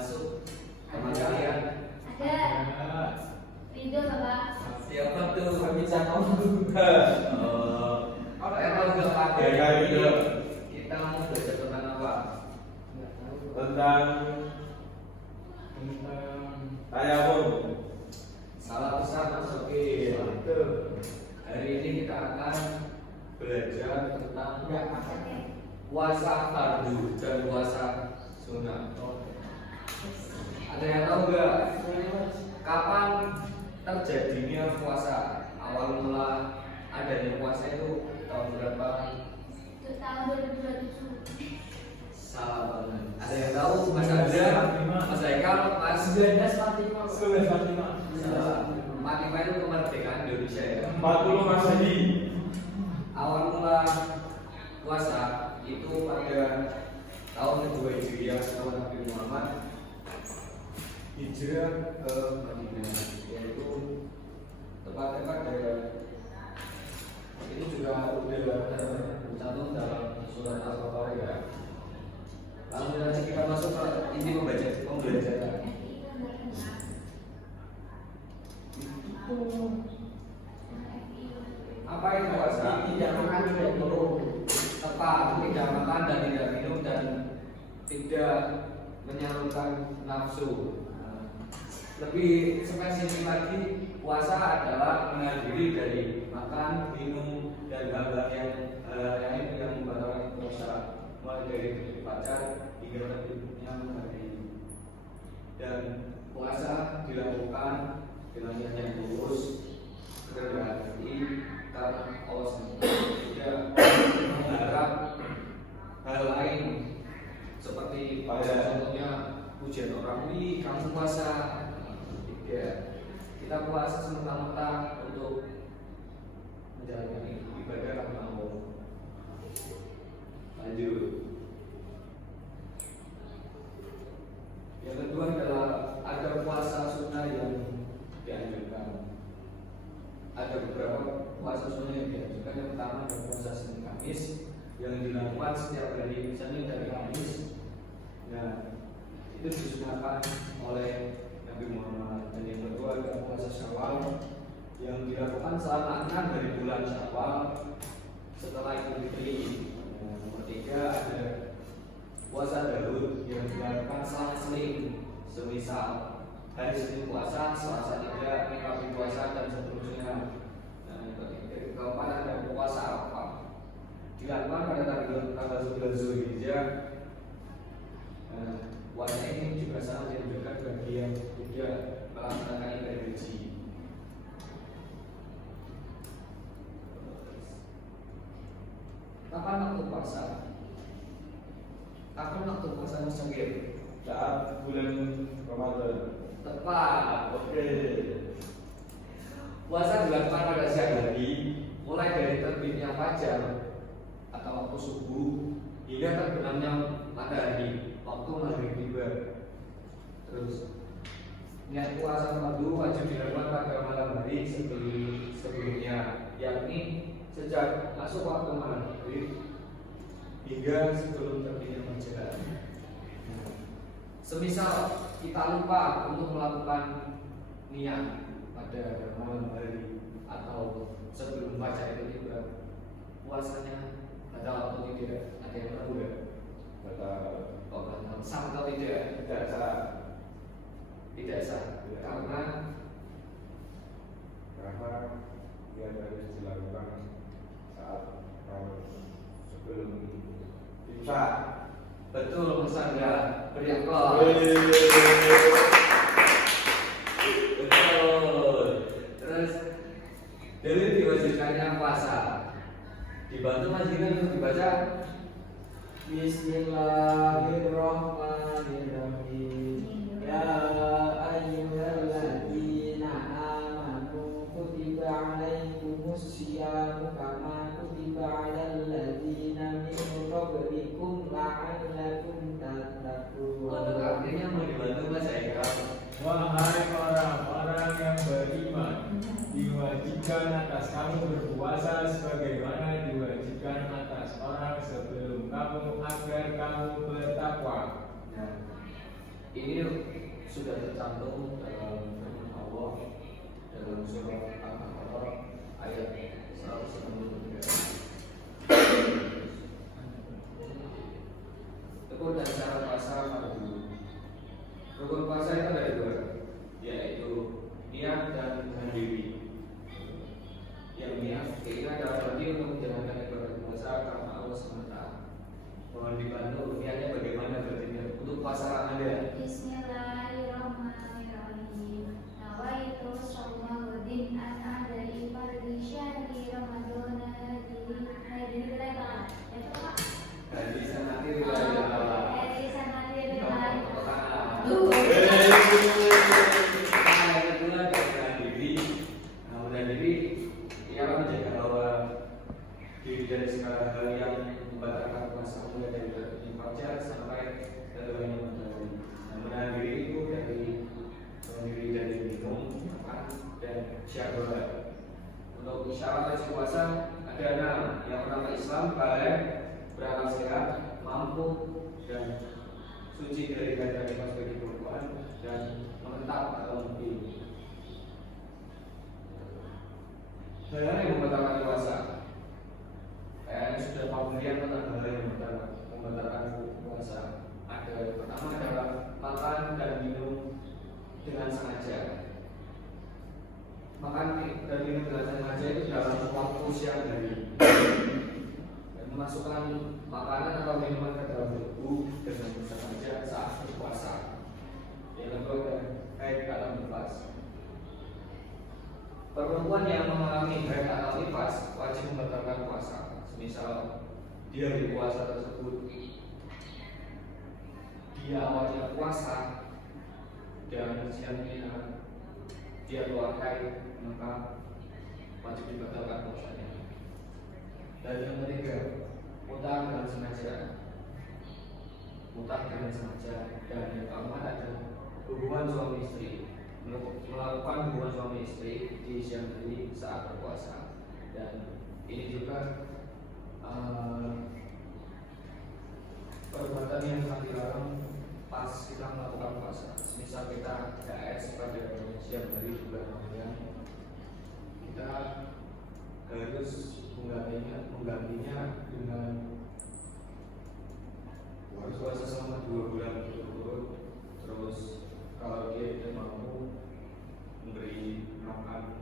masuk teman kalian? Ada. Ridho Bapak. Siapa tuh? Kami cakap. Emang gak ada Ya, kita mau belajar tentang apa? tentang tayamum. Salah besar Mas. Oke. Hari ini kita akan belajar tentang puasa fardu dan puasa sunnah. Ada yang tahu nggak kapan terjadinya puasa? Awal mula adanya puasa itu tahun berapa? Itu tahun 2027. Salah banget. Ada yang tahu? Mas Andra, Mas Haikal, Mas 1945. Fatima itu kemerdekaan Indonesia ya. 40 Masehi. Awal mula puasa itu pada tahun kedua Hijriah tahun Nabi Muhammad hijrah ke Madinah, yaitu tepatnya pada ini juga udah tercantum dalam surat Al-Baqarah ya. Langsung saja kita masuk ke inti pembelajaran. Apa itu puasa? Tidak makan, tidak minum. Tepat, tidak makan dan tidak minum dan tidak menyalurkan nafsu. Lebih spesifik lagi, puasa adalah menahan diri dari makan, minum dan hal-hal yang lain yang membatalkan puasa, mulai dari pacar hingga terbitnya matahari. Dan puasa dilakukan dengan niat yang tulus, kerendahan hati, karena Allah tidak mengharap hal lain seperti pada contohnya ujian orang ini kamu puasa. Tidak, kita puasa semata-mata untuk menjalankan ibadah karena Allah. Lanjut. Yang kedua adalah ada puasa sunnah yang dianjurkan. Ada beberapa puasa sunnah yang dianjurkan. Yang pertama adalah puasa Senin Kamis yang dilakukan setiap hari Senin dan Kamis. Nah, itu disunahkan oleh Nabi Muhammad. Dan yang kedua adalah puasa Syawal yang dilakukan saat 6 dari bulan Syawal setelah Idul Fitri. Nomor 3 ada puasa Daud yang dilakukan saat Senin, semisal hari Senin puasa, Selasa tidak, Minggu puasa dan seterusnya. Nah, yang keempat ada puasa Arafah dilakukan pada tanggal 11 Zulhijjah. Puasa ini juga sangat dianjurkan bagi yang tidak melaksanakan ibadah haji. Kapan waktu puasa? Kapan waktu puasa musafir? Saat bulan Ramadan. Tepat. Oke. Puasa dilakukan pada siang hari, mulai dari terbitnya fajar atau waktu subuh hingga terbenamnya matahari, waktu maghrib tiba. Terus niat puasa fardu wajib dilakukan pada malam hari sebelumnya, yakni sejak masuk waktu maghrib hingga sebelum terbitnya fajar. Semisal kita lupa untuk melakukan niat pada malam hari atau sebelum fajar itu tiba, puasanya batal atau tidak? Ada yang tahu nggak? Batal. Oh, batal. Sah atau tidak? Tidak sah. Tidak sah. Karena dia harus dilakukan saat sebelum imsak. betul Mas Andra, beri aplaus. Betul. Terus dari diwajibkannya puasa dibantu Mas Gina untuk dibaca. Bismillahirrahmanirrahim. Ya ayyuhalladzina amanu kutiba alaikumus syiyamu kama kutiba alal ladzina min qablikum la'allakum tattaqun. Untuk artinya mau dibantu Mas Haikal. Wahai orang-orang yang beriman, diwajibkan atas kamu berpuasa sebagaimana diwajibkan atas orang sebelum kamu agar kamu bertakwa. Nah, Ini sudah tercantum dalam firman Allah dalam surah Al-Baqarah ayat 163. Rukun dan cara puasa fardu. Rukun puasa itu ada dua, yaitu niat dan mandiri. Yang niat ini adalah berarti untuk menjalankan ibadah puasa karena Allah SWT. Mohon dibantu niatnya bagaimana berarti untuk puasa Anda. Bismillahirrahmanirrahim. Nawaitu shauma ghadin an a'dai fardhi syahri Ramadan hadi berapa? Itu Pak. Hadis nanti riwayat Allah. Hadis nanti riwayat. Yang kedua dengan diri. Menahan diri ialah menjaga bahwa diri dari segala hal yang membatalkan puasa mulai dari terbitnya fajar sampai terbenamnya matahari. Menahan diri itu menahan diri dari minum, makan, dan syahwat. Untuk syarat wajib puasa ada 6. Yang pertama Islam, balik, berakal sehat, mampu, dan suci dari kata-kata sebagai perempuan, dan menetap atau mimpi. Hal yang membatalkan puasa, kayaknya sudah familiar tentang hal yang membatalkan puasa. Ada pertama adalah makan dan minum dengan sengaja. Makan dan minum dengan sengaja itu dalam waktu siang hari. Dan memasukkan makanan atau minuman ke dalam tubuh dengan sengaja saat berpuasa. Yang kedua haid atau nifas. Perempuan yang mengalami haid atau nifas wajib membatalkan puasa. Misal di hari puasa tersebut dia awalnya puasa dan siangnya dia keluar haid, maka wajib dibatalkan puasanya. Dan yang ketiga, muntah dengan sengaja. Muntah dengan sengaja. Dan yang keempat adalah hubungan suami istri. Melakukan hubungan suami istri di siang hari saat berpuasa. Dan ini juga perbuatan yang sangat dilarang pas kita melakukan puasa. Misal kita KS pada siang hari bulan Ramadan, kita harus menggantinya dengan puasa selama 2 bulan berturut-turut. Terus kalau dia tidak mampu memberi makan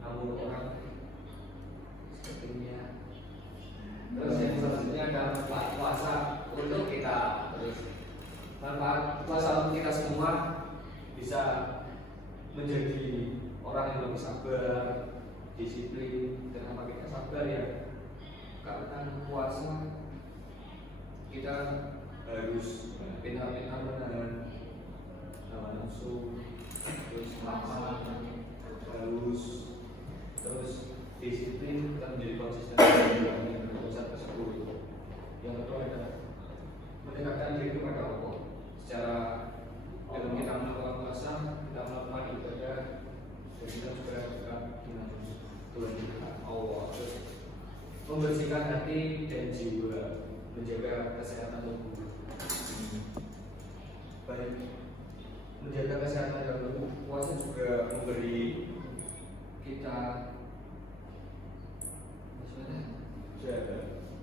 60 orang sepertinya. Terus yang selanjutnya adalah manfaat puasa untuk kita. Terus manfaat puasa untuk kita semua bisa menjadi orang yang lebih sabar, disiplin. Kenapa kita sabar ya? Karena puasa kita harus pintar-pintar menahan hawa nafsu, terus makan, terus disiplin dan menjadi konsisten dengan keputusan tersebut. Yang kedua adalah mendekatkan diri kepada Allah secara dengan kita melakukan puasa, kita melakukan ibadah, dan kita juga dekat dengan Tuhan kita Allah. Terus membersihkan hati dan jiwa, menjaga kesehatan tubuh. Baik, menjaga kesehatan dalam tubuh, puasa juga memberi kita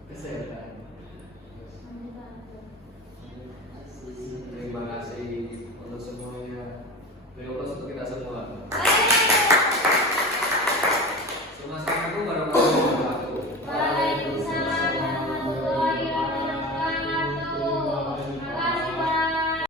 kesehatan.